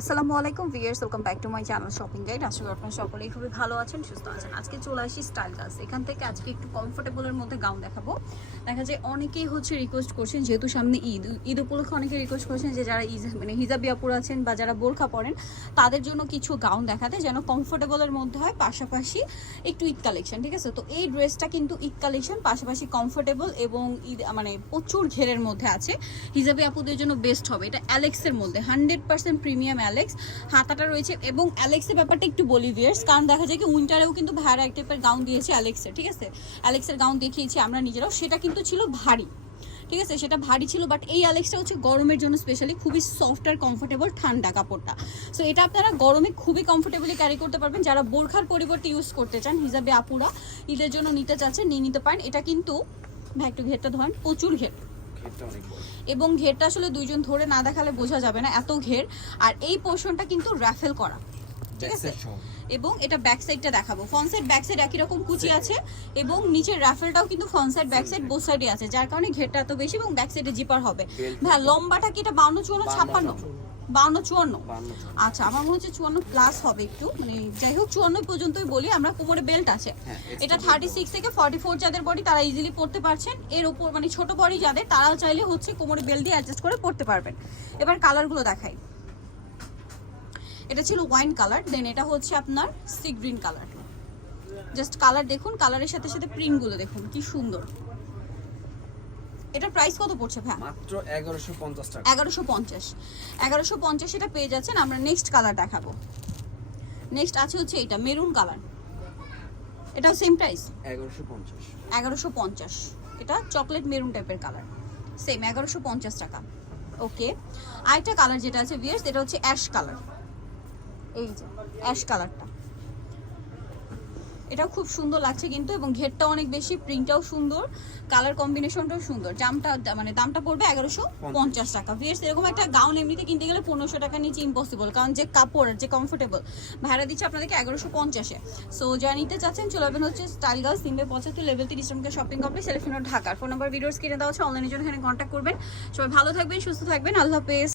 আসসালামু আলাইকুম viewers welcome back to my channel shopping guide. আশা করি আপনারা সকলেই খুবই ভালো আছেন, সুস্থ আছেন। আজকে চলে আসি স্টাইল গাছ এখান থেকে আজকে একটু কমফোর্টেবলের মধ্যে গাউন দেখাবো। দেখা যায় অনেকেই হচ্ছে রিকোয়েস্ট করছেন, যেহেতু সামনে ঈদ ঈদ উপলক্ষে অনেকে রিকোয়েস্ট করছেন যে যারা ইজ মানে হিজাবি আপুর আছেন বা যারা বোরখা পরেন, তাদের জন্য কিছু গাউন দেখাতে যেন কমফোর্টেবলের মধ্যে হয়, পাশাপাশি একটু ঈদ কালেকশন ঠিক আছে? তো এই ড্রেসটা কিন্তু ঈদ কালেকশন পাশাপাশি কমফোর্টেবল এবং ঈদ মানে প্রচুর ঘেরের মধ্যে আছে। হিজাবি আপুদের জন্য বেস্ট হবে। এটা অ্যালেক্সের মধ্যে হান্ড্রেড পার্সেন্ট প্রিমিয়াম অ্যালেক্স। হাতাটা রয়েছে এবং অ্যালেক্সের ব্যাপারটা একটু বলি ভিয়ার্স কারণ দেখা যায় কি উইন্টারেও কিন্তু ভাইয়ার এক টাইপের গাউন দিয়েছে অ্যালেক্সের, ঠিক আছে? অ্যালেক্সের গাউন দেখিয়েছি আমরা নিজেরাও, সেটা কিন্তু ছিল ভারী, ঠিক আছে? সেটা ভারী ছিল বাট এই অ্যালেক্সটা হচ্ছে গরমের জন্য স্পেশালি খুবই সফট আর কমফোর্টেবল ঠান্ডা কাপড়টা। সো এটা আপনারা গরমে খুবই কমফোর্টেবলি ক্যারি করতে পারবেন। যারা বোরখার পরিবর্তে ইউজ করতে চান হিসাবে আপুরা, ঈদের জন্য নিতে চাচ্ছেন, নিয়ে নিতে পারেন। এটা কিন্তু, ভাই, একটু ঘেরটা ধরেন, প্রচুর বড় এবং ঘেরটা আসলে দুইজন ধরে না দেখালে বোঝা যাবে না এত ঘের। আর এই পোর্শনটা কিন্তু র্যাফেল করা ঠিক আছে? এবং এটা ব্যাক সাইডটা দেখাবো। ফ্রন্ট সাইড ব্যাক সাইড একই রকম কুচি আছে এবং নিচের রাফেলটাও কিন্তু front side back side both সাইডে আছে যার কারণে ঘেরটা এত বেশি এবং ব্যাক সাইডে জিপার হবে। হ্যাঁ লম্বাটা কি এটা বাউন্ন চুয়ান্ন ছাপ্পান্ন? বাউন্ন চুয়ান্ন। আচ্ছা আমার মনে হচ্ছে চুয়ান্ন প্লাস হবে একটু। মানে যাই হোক চুয়ান্ন পর্যন্তই বলি আমরা কোমরে বেল্ট আছে। হ্যাঁ, এটা থার্টি সিক্স থেকে ফর্টি ফোর যাদের বডি তারা ইজিলি পড়তে পারছেন। এর উপর মানে ছোট বডি যাদের তারা চাইলে হচ্ছে কোমরে বেল্ট দিয়ে অ্যাডজাস্ট করে পড়তে পারবেন। এবার কালারগুলো দেখাই। এটা ছিল ওয়াইন কালার দেন এটা হচ্ছে আপনার sea green colour just colour দেখুন কালারের সাথে সাথে প্রিন্টগুলো দেখুন কি সুন্দর। এটা প্রাইস কত পড়ছে ভাই? মাত্র এগারোশো পঞ্চাশ টাকা। এগারোশো পঞ্চাশ। এগারোশো পঞ্চাশ এটা পেয়ে যাচ্ছেন আমরা নেক্সট কালার দেখাবো। নেক্সট আছে হচ্ছে এটা মেরুন কালার এটাও সেম প্রাইস এগারোশো পঞ্চাশ। এগারোশো পঞ্চাশ। এটা চকলেট মেরুন টাইপের কালার সেম এগারোশো পঞ্চাশ টাকা। ওকে আরেকটা কালার যেটা আছে ভিয়ার্স এটা হচ্ছে অ্যাশ কালার এই যে অ্যাশ কালারটা এটাও খুব সুন্দর লাগছে কিন্তু এবং ঘেরটা অনেক বেশি প্রিন্টটাও সুন্দর কালার কম্বিনেশনটাও সুন্দর। জামটা মানে দামটা পড়বে এগারোশো পঞ্চাশ। টাকা। ভিয়ার্স এরকম একটা গাউন এমনিতে কিনতে গেলে পনেরোশো টাকা নিচে ইম্পসিবল কারণ যে কাপড় যে কমফোর্টেবল ভাড়া দিচ্ছে আপনাদেরকে এগারোশো পঞ্চাশে। সো যা নিতে চাচ্ছেন চলে যাবেন হচ্ছে স্টাইল গার্লস তিনবে পঁচাত্তর লেভেল তিরিশ টাকা শপিং কমপ্লেক্স সেলিফিনোর ঢাকার ফোন নাম্বার ভিডিওস কিনে দেওয়া হচ্ছে অনলাইনের জন্য এখানে কন্ট্যাক্ট করবেন। সবাই ভালো থাকবেন সুস্থ থাকবেন আল্লাহ হাফেজ।